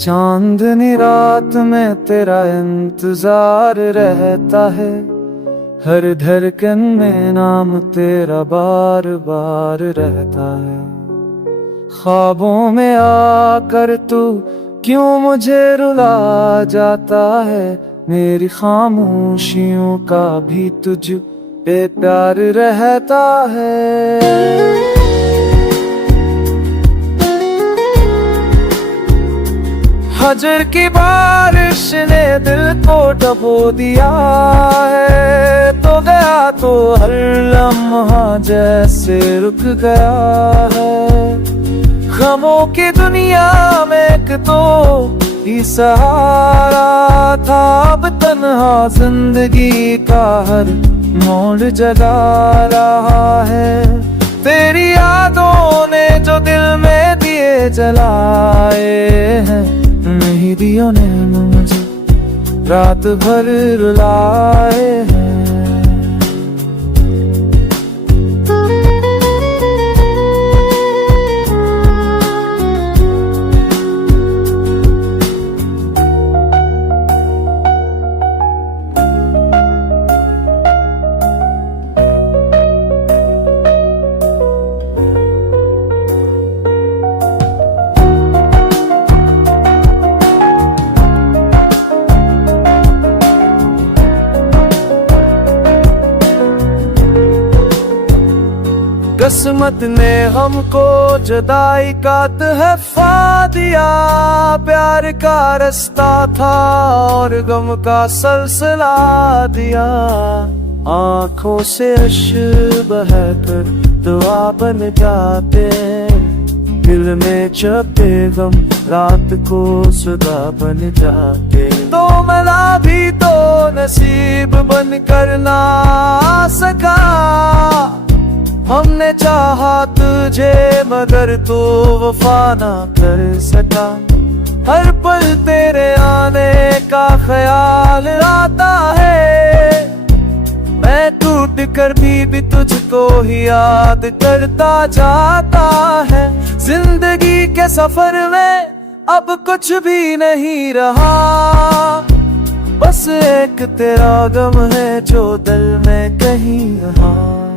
चांदनी रात में तेरा इंतजार रहता है, हर धड़कन में नाम तेरा बार बार रहता है। ख्वाबों में आकर तू क्यों मुझे रुला जाता है, मेरी खामोशियों का भी तुझ पे प्यार रहता है। हजर की बारिश ने दिल को डबो दिया है, तो गया तो हर लम्हा जैसे रुक गया है। गमों की दुनिया में एक तो ही सहारा था, अब तन्हा जिंदगी का हर मोड़ जगा रहा है। तेरी यादों ने जो दिल में दिए जलाए हैं, नहीं दियों ने मुझे रात भर रुलाए हैं। किस्मत ने हमको जुदाई का तोहफा दिया, प्यार का रास्ता था और गम का सिलसिला दिया। आंखों से अश्क बहकर दुआ बन जाते, दिल में छपे गम रात को सुधा बन जाते। तो मिला भी तो नसीब बन कर ना सका, हमने चाहा तुझे मगर तू वफा ना कर सका। हर पल तेरे आने का ख्याल आता है, मैं टूट कर भी तुझको ही याद करता जाता है। जिंदगी के सफर में अब कुछ भी नहीं रहा, बस एक तेरा गम है जो दिल में कहीं रहा।